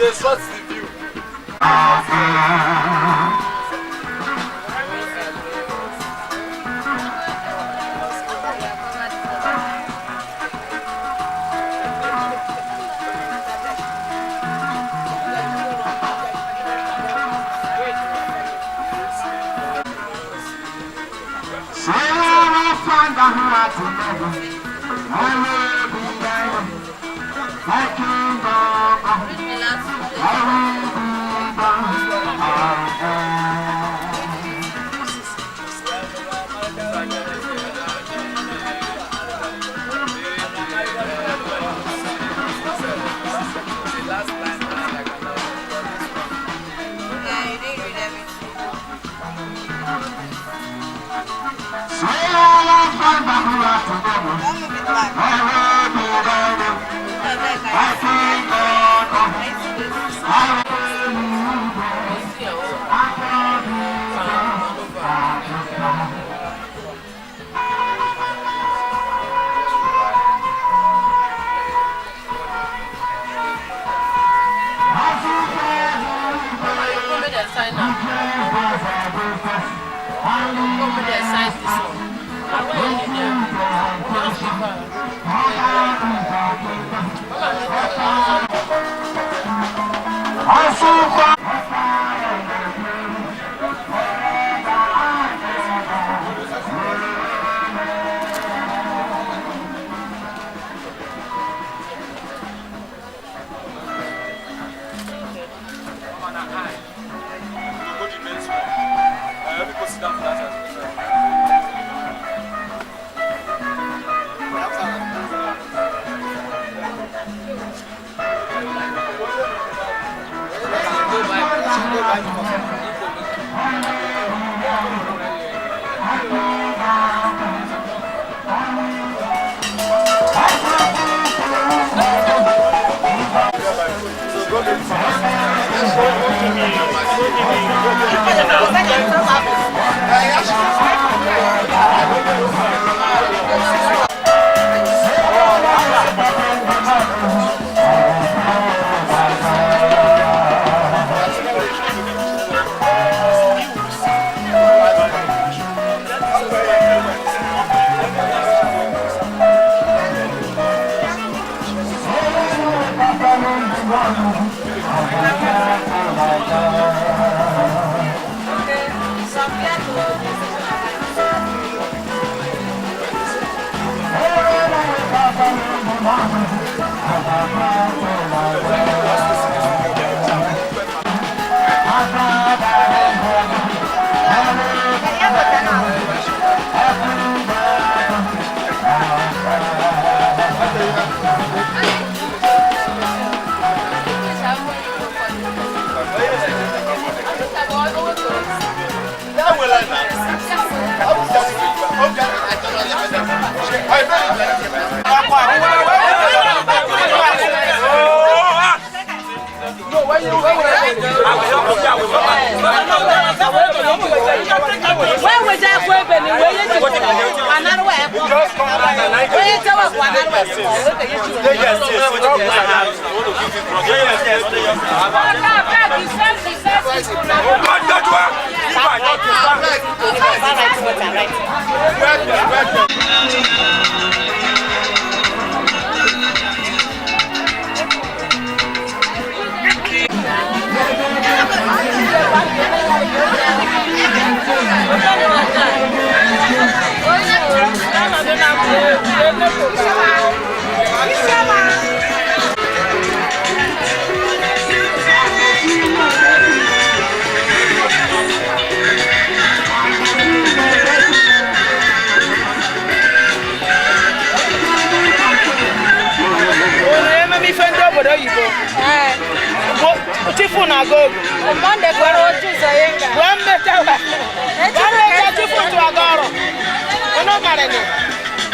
This what's the view?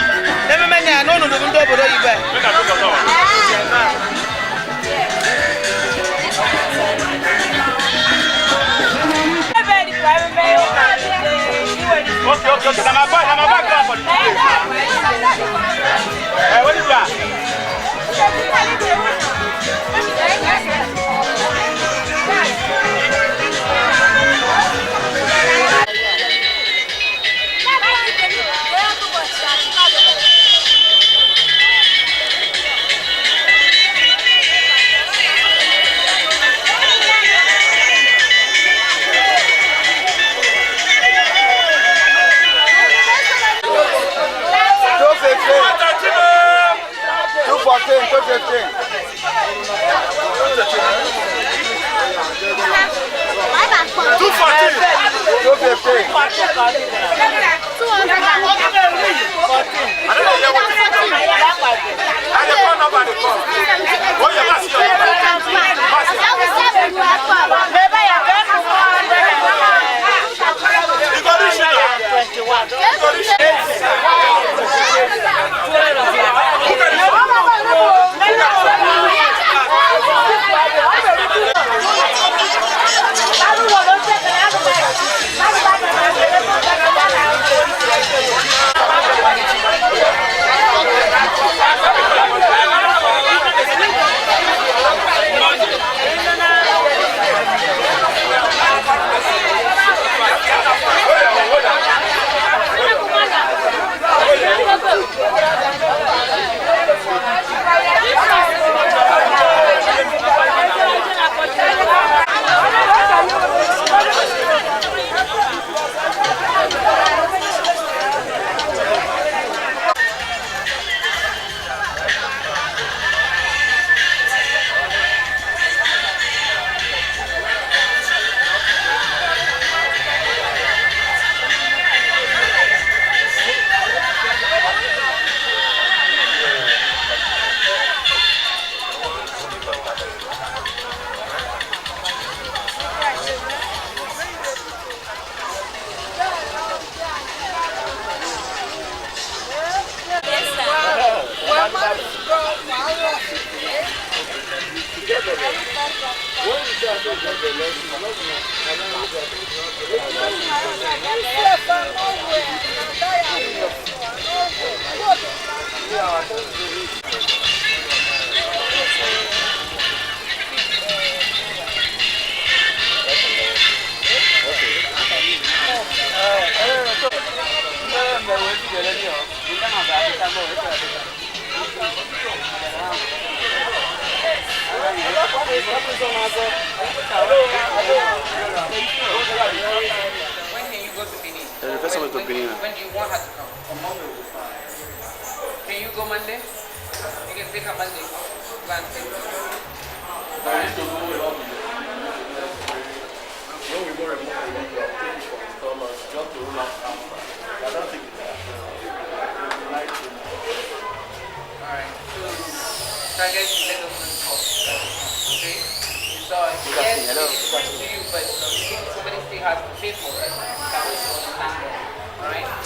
Let me know.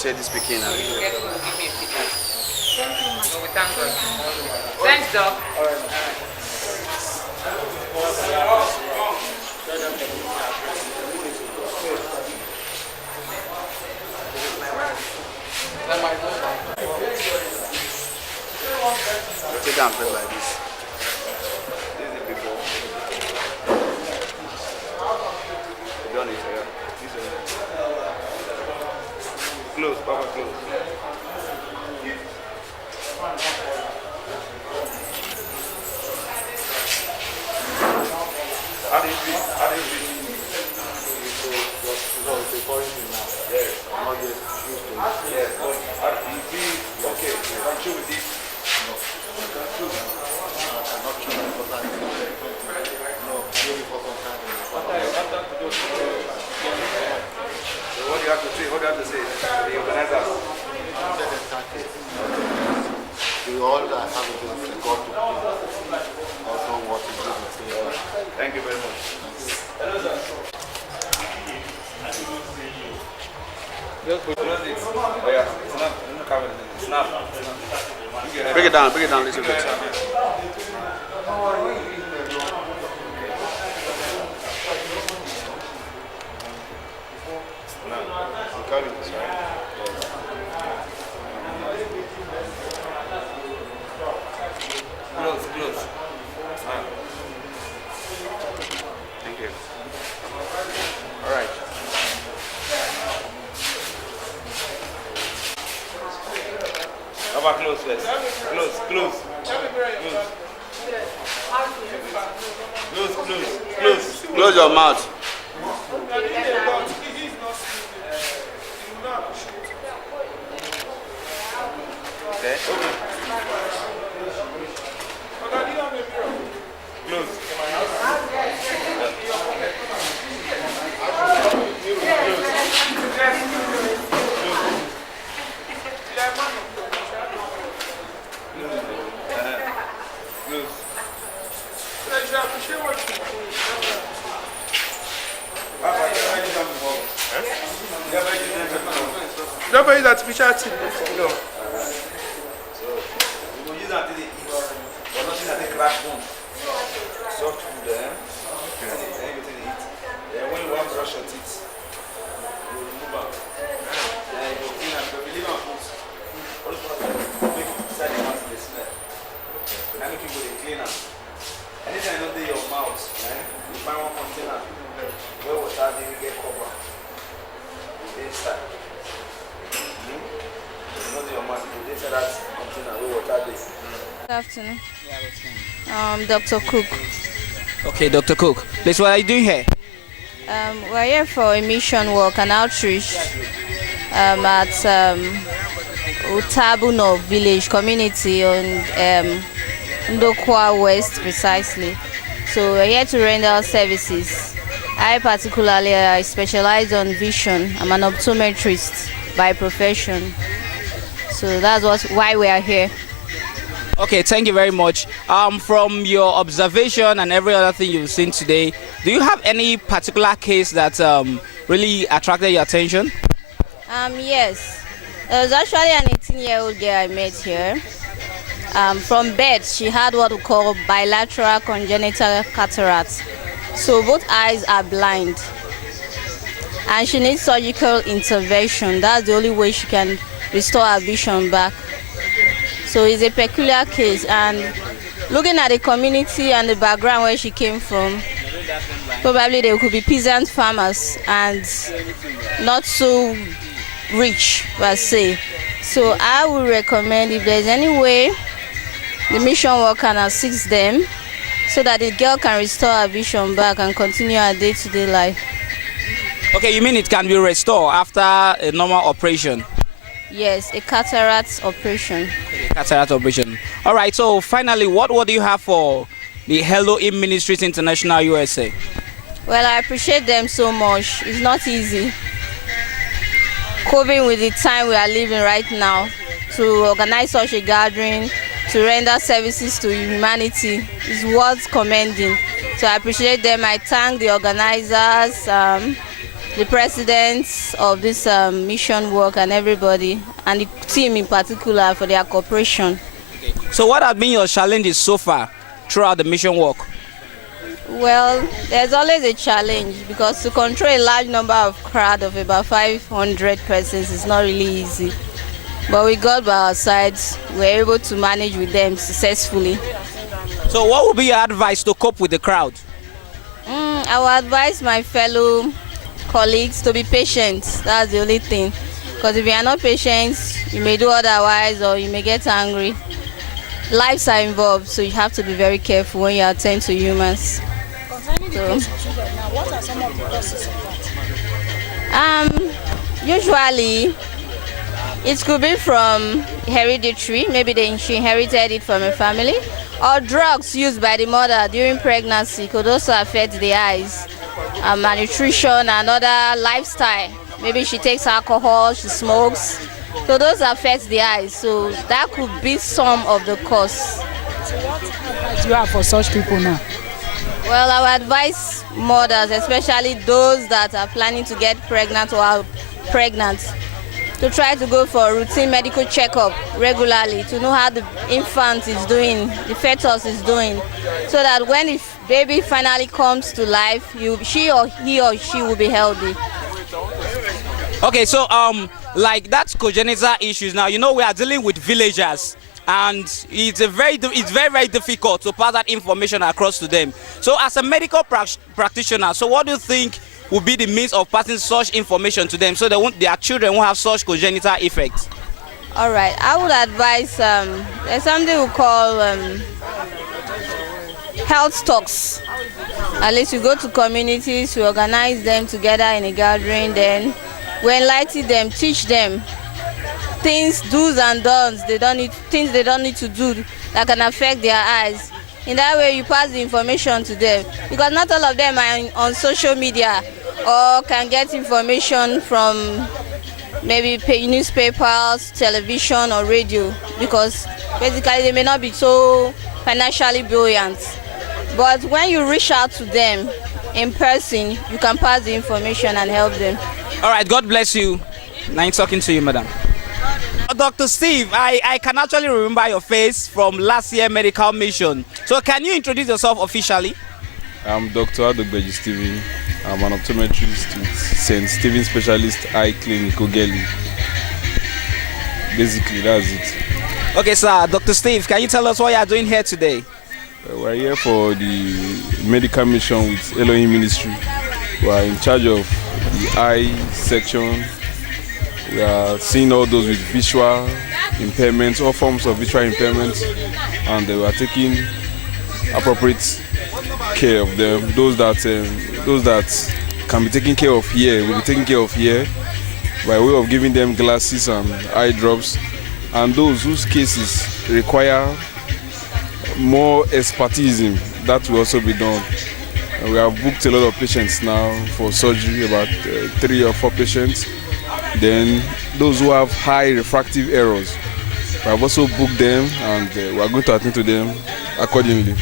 Say this speaking. Thanks, Doc. Take down first like this. This is before. You done it, yeah. This is close, Papa, close. How do you feel? How do you feel? It's a foreign thing now. Yes. I'm not just used to it. Yes, but how do you feel? Okay, you can chew with this. No. You can chew. I'm not chewing for that. No, maybe for some time. After to do so what do you have to say? What do you have to say? The organizers. We all have a good God to also what is good to say. Thank you very much. Hello, sir. Just put it. Oh yeah, snap. Break it down a little bit. Close. Thank you. All right. How about close first? Close. Close your mouth. Okay. Don't use artificial teeth. No. So we will use that to eat, but nothing that they crack bone. Soft food there. Everything they eat. Then when you want to brush your teeth, you remove them. Then you go clean them. If you leave them food, all those parts make it inside the mouth, they smell. Then make you go to clean them. Anytime you don't do your mouth, you find one container where water they get covered. Inside. You know your mouth, you inside that container where water is. Good afternoon. Dr. Cook. Okay, Dr. Cook. Please, what are you doing here? We're here for a mission work and outreach at Utagba-Uno village community on Ndokwa West precisely. So we're here to render services. I particularly specialize on vision. I'm an optometrist by profession. So that's why we are here. Okay, thank you very much. From your observation and every other thing you've seen today, do you have any particular case that really attracted your attention? Yes. There was actually an 18-year-old girl I met here. From birth, she had what we call bilateral congenital cataract. So both eyes are blind. And she needs surgical intervention. That's the only way she can restore her vision back. So it's a peculiar case, and looking at the community and the background where she came from, probably they could be peasant farmers and not so rich per se. So I would recommend, if there's any way the mission work can assist them so that the girl can restore her vision back and continue her day-to-day life. Okay, you mean it can be restored after a normal operation? Yes, a cataract operation. Cataract operation. All right, so finally, what do you have for the Elohim Ministries International USA? Well, I appreciate them so much. It's not easy coping with the time we are living right now to organize such a gathering, to render services to humanity is worth commending. So I appreciate them. I thank the organizers, the presidents of this mission work and everybody, and the team in particular for their cooperation. Okay. So what have been your challenges so far throughout the mission work? Well, there's always a challenge because to control a large number of crowd of about 500 persons is not really easy. But with God by our sides, we're able to manage with them successfully. So what would be your advice to cope with the crowd? I would advise my fellow colleagues to be patient. That's the only thing. Because if you are not patient, you may do otherwise or you may get angry. Lives are involved, so you have to be very careful when you attend to humans. So, what are some of the causes of that? Usually, it could be from hereditary. Maybe she inherited it from a family, or drugs used by the mother during pregnancy could also affect the eyes. Malnutrition and other lifestyle. Maybe she takes alcohol, she smokes. So those affect the eyes. So that could be some of the cause. So what advice do you have for such people now? Well, I would advise mothers, especially those that are planning to get pregnant or are pregnant, to try to go for a routine medical checkup regularly to know how the infant is doing, the fetus is doing, so that when the baby finally comes to life, he or she will be healthy. Okay, so like that's congenital issues. Now, you know, we are dealing with villagers, and it's very difficult to pass that information across to them. So as a medical practitioner, so what do you think would be the means of passing such information to them so their children won't have such congenital effects? All right, I would advise there's something we call health talks. At least you go to communities, you organize them together in a gathering, then we enlighten them, teach them things, do's and don'ts. Things they don't need to do that can affect their eyes. In that way, you pass the information to them, because not all of them are on social media or can get information from maybe newspapers, television, or radio, because basically they may not be so financially buoyant. But when you reach out to them in person, you can pass the information and help them. All right, God bless you. Nice talking to you, madam. Dr. Steve, I can actually remember your face from last year medical mission. So can you introduce yourself officially? I'm Dr. Utagba-Uno Stephen. I'm an optometrist with St. Stephen Specialist Eye Clinic, Ogeli. Basically, that's it. Okay, sir. Dr. Steve, can you tell us what you are doing here today? We're here for the medical mission with Elohim Ministries. We are in charge of the eye section. We are seeing all those with visual impairments, all forms of visual impairments, and we are taking appropriate care of them. Those that can be taken care of here will be taken care of here by way of giving them glasses and eye drops, and those whose cases require more expertise, that will also be done. And we have booked a lot of patients now for surgery, about 3 or 4 patients. Then those who have high refractive errors, we have also booked them, and we are going to attend to them accordingly.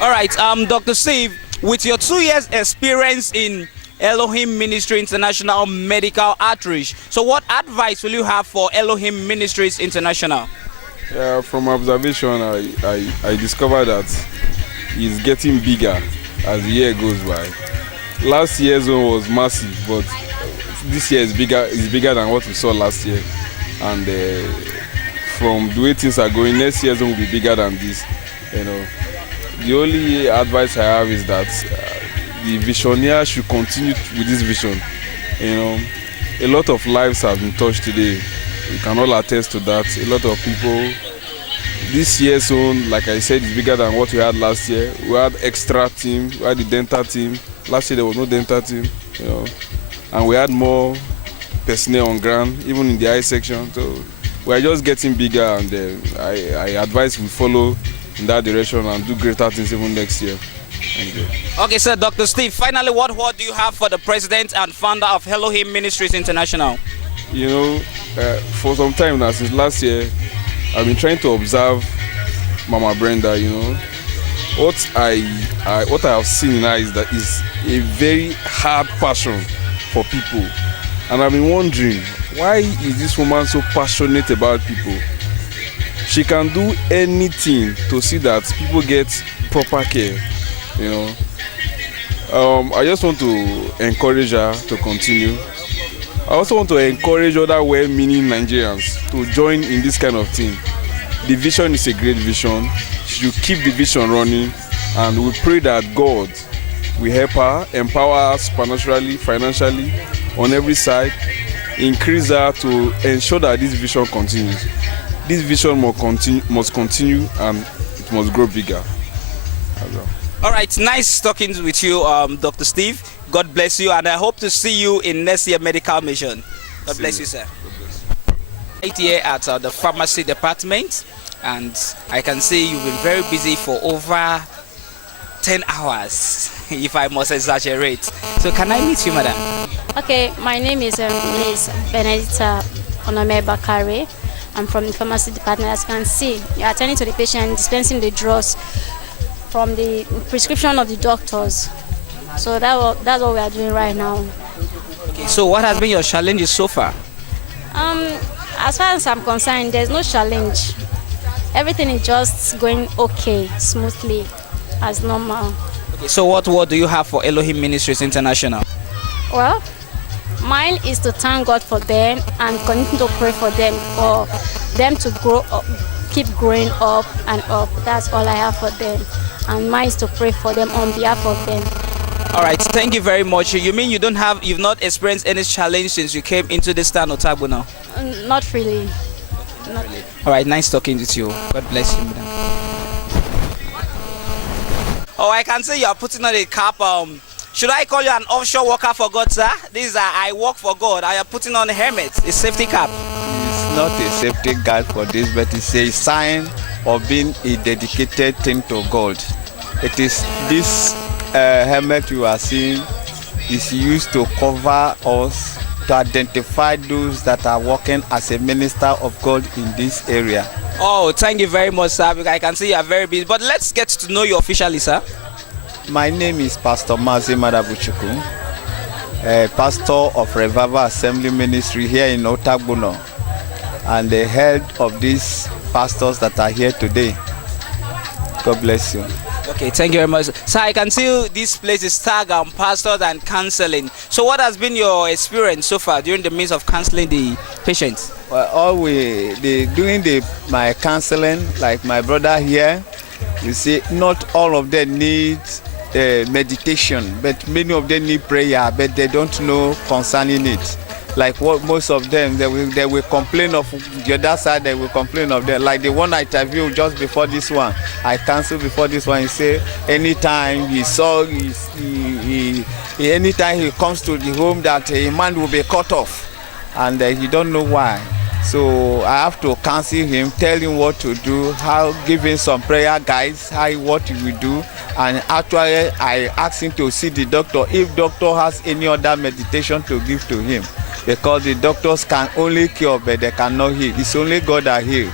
All right, Dr. Steve, with your 2 years experience in Elohim Ministry International Medical Outreach, so what advice will you have for Elohim Ministries International? From observation, I discovered that it's getting bigger as the year goes by. Last year's one was massive, but this year is bigger than what we saw last year. And from the way things are going, next year's one will be bigger than this. The only advice I have is that the visionaire should continue with this vision. A lot of lives have been touched today. We can all attest to that. A lot of people. This year's own, like I said, is bigger than what we had last year. We had extra team. We had the dental team. Last year there was no dental team. And we had more personnel on ground, even in the eye section. So we are just getting bigger, and I advise we follow in that direction and do greater things even next year. Thank you. Okay, sir. Dr. Steve, finally, what word do you have for the president and founder of Elohim Ministries International? For some time now, since last year, I've been trying to observe Mama Brenda. What I have seen in her is that is a very hard passion for people, and I've been wondering, why is this woman so passionate about people? She can do anything to see that people get proper care. I just want to encourage her to continue. I also want to encourage other well-meaning Nigerians to join in this kind of thing. The vision is a great vision. She should keep the vision running, and we pray that God will help her, empower her supernaturally, financially, on every side, increase her to ensure that this vision continues. This vision must continue, and it must grow bigger. All right, nice talking with you, Dr. Steve. God bless you, and I hope to see you in next year medical mission. God bless you, sir. Right here at the pharmacy department, and I can see you've been very busy for over 10 hours, if I must exaggerate. So can I meet you, madam? Okay, my name is Ms. Benedita Onome Bakare. I'm from the pharmacy department. As you can see, you're attending to the patient, dispensing the drugs from the prescription of the doctors. So that's what we are doing right now. Okay, so what has been your challenges so far? As far as I'm concerned, there's no challenge. Everything is just going okay, smoothly, as normal. Okay, so what word do you have for Elohim Ministries International? Well, mine is to thank God for them and continue to pray for them to grow up, keep growing up and up. That's all I have for them. And mine is to pray for them on behalf of them. All right, thank you very much. You mean you've not experienced any challenge since you came into this town, Utagba-Uno? Not really. Not really. All right, nice talking with you. God bless you, madam. Oh, I can see you are putting on a cap. Should I call you an offshore worker for God, sir? This is I work for God. I am putting on a helmet, a safety cap. It's not a safety guard for this, but it's a sign of being a dedicated thing to God. It is this helmet you are seeing is used to cover us, to identify those that are working as a minister of God in this area. Oh, thank you very much, sir. I can see you are very busy. But let's get to know you officially, sir. My name is Pastor Mazi Madabuchuku. pastor of Revival Assembly Ministry here in Utagba-Uno, and the head of these pastors that are here today. God bless you. Okay, thank you very much. So I can see this place is tagged on pastors and counseling. So what has been your experience so far during the means of counseling the patients? Well, doing my counseling, like my brother here, you see, not all of them need meditation, but many of them need prayer, but they don't know concerning it. Like what most of them, they will complain of the other side. They will complain of them. Like the one I interviewed just before this one, I canceled before this one. He say anytime he saw, anytime he comes to the home, that a man will be cut off, and he don't know why. So I have to counsel him, tell him what to do, give him some prayer guides, what he will do. And actually, I asked him to see the doctor if doctor has any other meditation to give to him, because the doctors can only cure, but they cannot heal. It's only God that heals.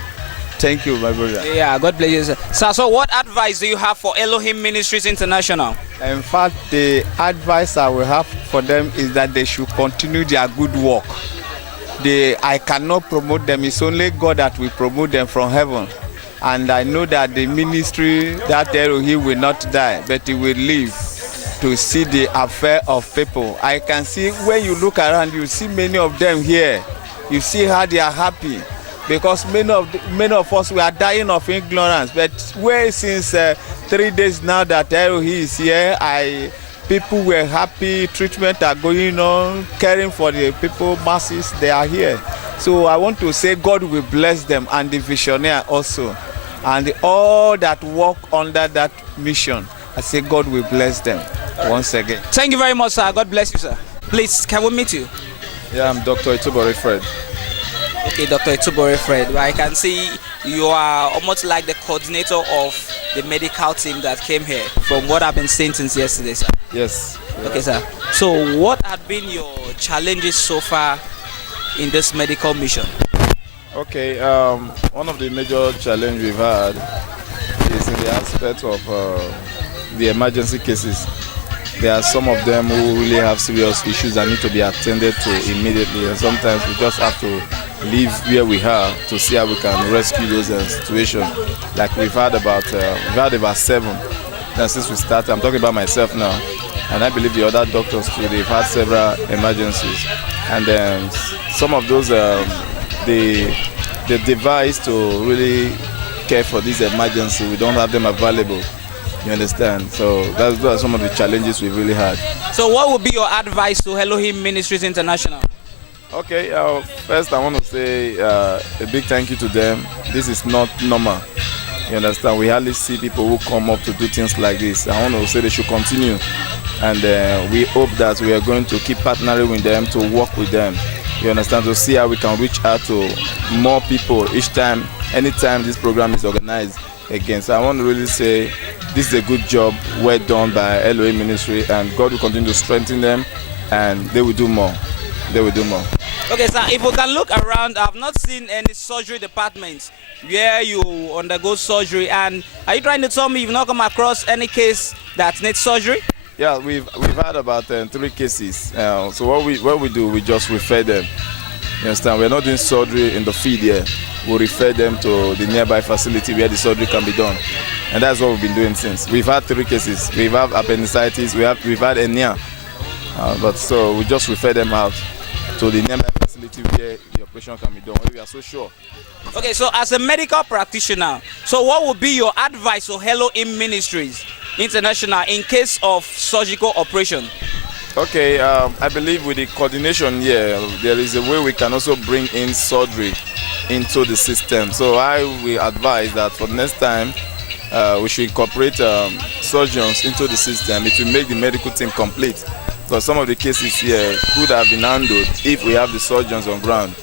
Thank you, my brother. Yeah, God bless you, sir. So what advice do you have for Elohim Ministries International? In fact, the advice I will have for them is that they should continue their good work. I cannot promote them. It's only God that will promote them from heaven. And I know that the ministry, that Elohim will not die, but he will live to see the affair of people. I can see when you look around, you see many of them here. You see how they are happy, because many of us, we are dying of ignorance. But since 3 days now that Elohim is here, people were happy, treatment are going on, caring for the people, masses, they are here. So I want to say God will bless them, and the visionary also, and all that work under that mission. I say God will bless them once again. Thank you very much, sir. God bless you, sir. Please, can we meet you? Yeah, I'm Dr. Fred. Okay, Dr. Fred. I can see you are almost like the coordinator of the medical team that came here, from what I've been saying since yesterday, sir. Yes. Okay, sir. So what have been your challenges so far in this medical mission? Okay, one of the major challenges we've had is in the aspect of the emergency cases. There are some of them who really have serious issues that need to be attended to immediately, and sometimes we just have to leave where we are to see how we can rescue those situations. Like we've had about 7. And since we started, I'm talking about myself now, and I believe the other doctors too, they've had several emergencies. And then some of those, the device to really care for this emergency, we don't have them available. You understand? So those are some of the challenges we've really had. So what would be your advice to Elohim Ministries International? Okay, first I want to say a big thank you to them. This is not normal. You understand? We hardly see people who come up to do things like this. I want to say they should continue. And we hope that we are going to keep partnering with them, to work with them. You understand? To see how we can reach out to more people each time, anytime this program is organized again. So I want to really say this is a good job, well done by Elohim Ministry, and God will continue to strengthen them, and they will do more. They will do more. Okay, sir, if we can look around, I've not seen any surgery departments where you undergo surgery. And are you trying to tell me you've not come across any case that needs surgery? Yeah, we've had about 3 cases. So what we do, we just refer them. You understand? We're not doing surgery in the field here. We refer them to the nearby facility where the surgery can be done. And that's what we've been doing since. We've had 3 cases. We've had appendicitis, we've had hernia. But so we just refer them out to the nearby facility where the operation can be done, where we are so sure. Okay, so as a medical practitioner, so what would be your advice to Elohim Ministries International in case of surgical operation? Okay, I believe with the coordination here, there is a way we can also bring in surgery into the system. So I will advise that for the next time, we should incorporate surgeons into the system. It will make the medical team complete. Because some of the cases here could have been handled if we have the surgeons on ground.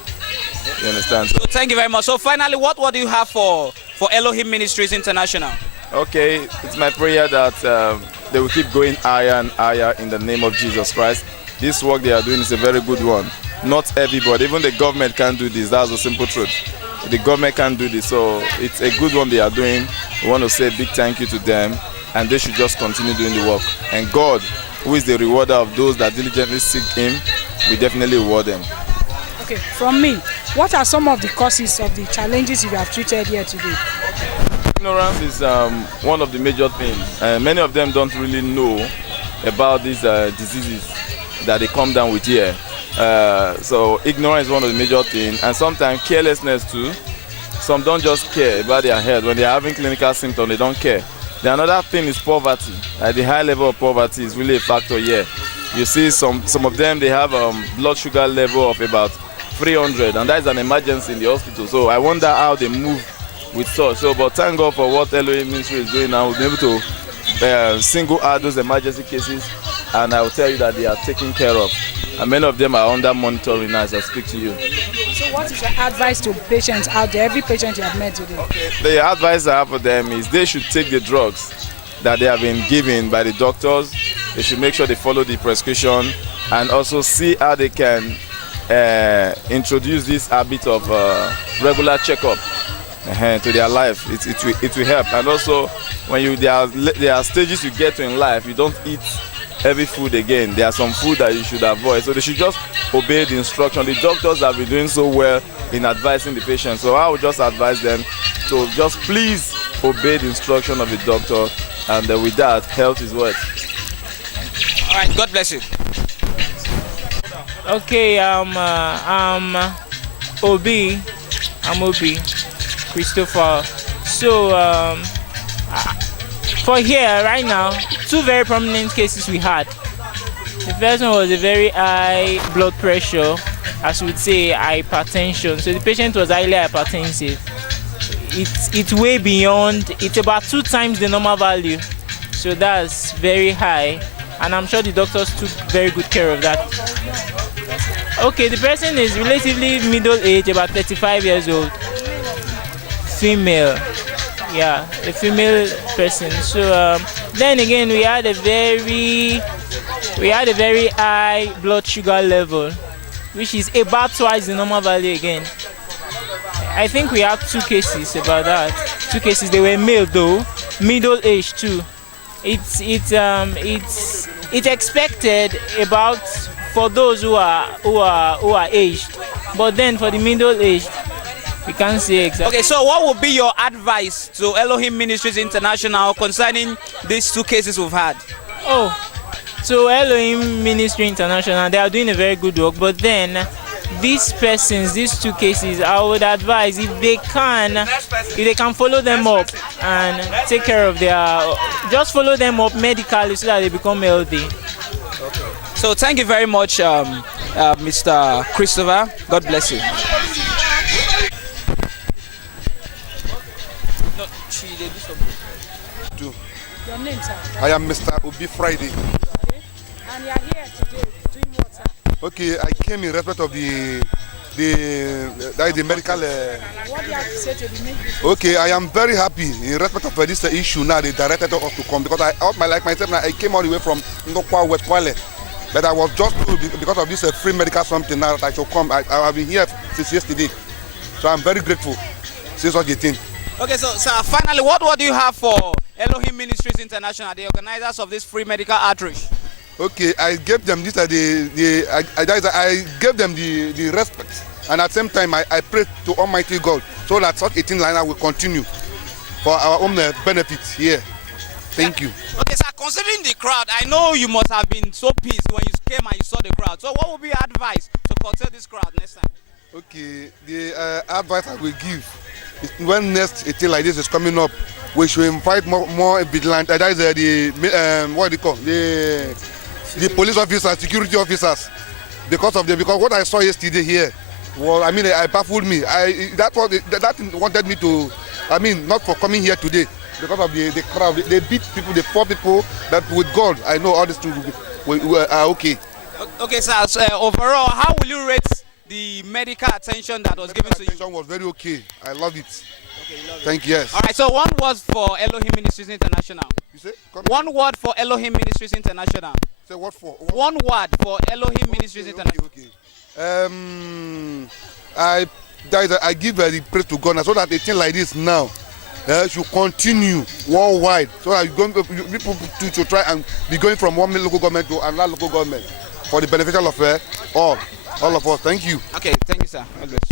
You understand? So thank you very much. So finally, what do you have for Elohim Ministries International? Okay, it's my prayer that they will keep going higher and higher in the name of Jesus Christ. This work they are doing is a very good one. Not everybody, even the government can't do this. That's the simple truth. The government can't do this, so it's a good one they are doing. We want to say a big thank you to them, and they should just continue doing the work. And God who is the rewarder of those that diligently seek Him, will definitely reward them. Okay, from me, what are some of the causes of the challenges you have treated here today? Ignorance is one of the major things. Many of them don't really know about these diseases that they come down with here. So ignorance is one of the major things, and sometimes carelessness too. Some don't just care about their health. When they are having clinical symptoms, they don't care. The another thing is poverty. The high level of poverty is really a factor here. You see some of them, they have blood sugar level of about 300, and that is an emergency in the hospital. So I wonder how they move with such. So, but thank God for what Elohim Ministries is doing now. We'll be able to single out those emergency cases, and I will tell you that they are taken care of. And many of them are under monitoring now as I speak to you. So what is your advice to patients out there, every patient you have met today? The advice I have for them is they should take the drugs that they have been given by the doctors. They should make sure they follow the prescription, and also see how they can introduce this habit of regular checkup to their life. It will help. And also, when there are stages you get to in life, you don't eat heavy food again. There are some food that you should avoid. So they should just obey the instruction. The doctors have been doing so well in advising the patient. So I would just advise them to just please obey the instruction of the doctor, and with that, health is wealth. All right, God bless you. Okay, I'm Obi Christopher. So for here right now, two very prominent cases we had. The first one was a very high blood pressure, as we would say hypertension. So the patient was highly hypertensive. It's way beyond, it's about 2 times the normal value. So that's very high, and I'm sure the doctors took very good care of that. Okay, the person is relatively middle age, about 35 years old. Female. Yeah, a female person. So then again, we had a very high blood sugar level, which is about twice the normal value again. I think we have 2 cases about that. 2 cases. They were male though, middle age too. It's expected about for those who are aged, but then for the middle aged, we can't say exactly. Okay, so what would be your advice to Elohim Ministries International concerning these 2 cases we've had? Oh, so Elohim Ministry International, they are doing a very good work, but then these persons, these 2 cases, I would advise if they can follow them up and take care of just follow them up medically so that they become healthy. Okay. So thank you very much, Mr. Christopher. God bless you. Your name, sir? I am Mr. Obi Friday. Okay. And you are here today doing what, sir? Okay, I came in respect of the medical. What do you have to say to the medical? Okay, I am very happy in respect of this issue now. They directed us to come because I came all the way from Ndokwa, West Kwale. But I was just told because of this free medical something now that I should come. I have been here since yesterday. So I'm very grateful since what you think. Okay, so finally, what do you have for Elohim Ministries International, the organizers of this free medical outreach? Okay, I gave them this. I gave them the respect, and at the same time, I pray to Almighty God so that such a thing like that will continue for our own benefit here. Thank you. Okay, sir. Considering the crowd, I know you must have been so pissed when you came and you saw the crowd. So, what would be your advice to control this crowd next time? Okay, the advice I will give is when next a thing like this is coming up, we should invite more vigilante. That is what do you call the police officers, security officers, because what I saw yesterday here was, it baffled me. That wanted me to, not for coming here today because of the crowd. They beat people, the poor people. That with God, I know all these things are okay. Okay, sir. So, overall, how will you rate the medical attention that was given to you? Attention was very okay. I love it. Okay, thank you. Yes. All right. So one word for Elohim Ministries International. You say? One word for Elohim Ministries International. Say what for? One word for Elohim Ministries International. Okay. I give the praise to God so that a thing like this now should continue worldwide, so that people to try and be going from one local government to another local government for the beneficial of all of us. Thank you. Okay, thank you, sir. God bless you.